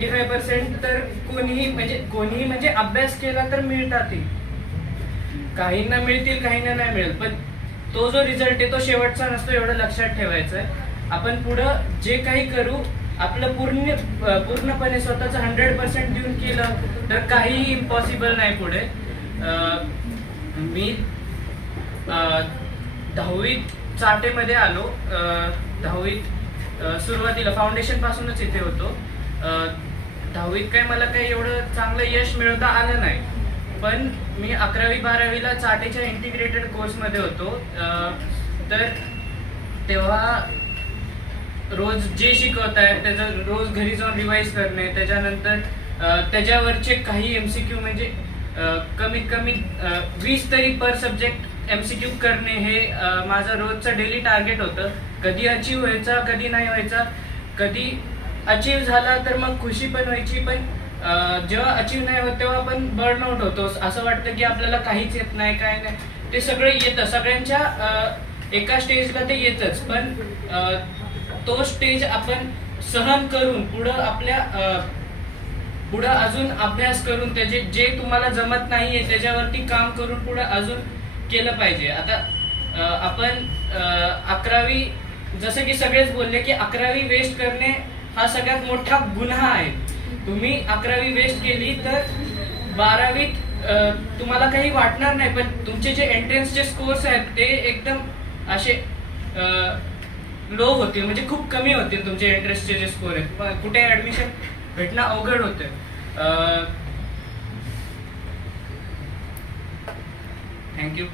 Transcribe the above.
85% तर कोणीही म्हणजे अभ्यास केला तर मिळतातही. काहींना मिळतील, काहींना नाही मिळेल, पण तो जो रिझल्ट आहे तो शेवटचा नसतो, एवढं लक्षात ठेवायचं आहे. आपण पुढं जे काही करू आपलं पूर्णपणे स्वतःचं 100% देऊन केलं तर काहीही इम्पॉसिबल नाही पुढे. मी 10वीत चाटेमध्ये आलो. 10वीत सुरुवातीला फाउंडेशन पासूनच इथे होतो. 10वीत काय मला काही एवढं चांगलं यश मिळवता आलं नाही, पण मी 11वी-12वीला चाटेच्या इंटिग्रेटेड कोर्समध्ये होतो. तर तेव्हा रोज जे शिकवत आहे त्याचं रोज घरी जाऊन रिवाईज करणे, त्याच्यानंतर त्याच्यावरचे काही MCQ म्हणजे कमीत कमी 20 तरी पर सब्जेक्ट MCQ करणे हे माझं रोजचं डेली टार्गेट होतं. कधी अचीव व्हायचा, कधी नाही व्हायचा. कधी अचीव झाला तर मग खुशी पण व्हायची, पण जेव्हा अचीव नाही होत तेव्हा आपण बर्नआउट होतो. असं वाटतं की आपल्याला काहीच येत नाही, काय नाही. ते सगळं येतं, सगळ्यांच्या एका स्टेजला ते येतच, पण तो स्टेज आपण सहन करून पुढं अजून अभ्यास करून त्याचे जे तुम्हाला जमत नाहीये त्याच्यावरती काम करून पुढं अजून केलं पाहिजे. आता आपण 11वी, जसं की सगळेच बोलले की 11वी वेस्ट करणे हा सगळ्यात मोठा गुन्हा आहे. तुम्ही 11वी वेस्ट केली तर 12वीत तुम्हाला काही वाटणार नाही, पण तुमचे जे एंट्रन्सचे स्कोर्स आहेत ते एकदम असे लो होतील, म्हणजे खूप कमी होतील तुमचे एंट्रन्सचे जे स्कोर आहेत. कुठे ऍडमिशन भेटणं अवघड होतं. थँक्यू.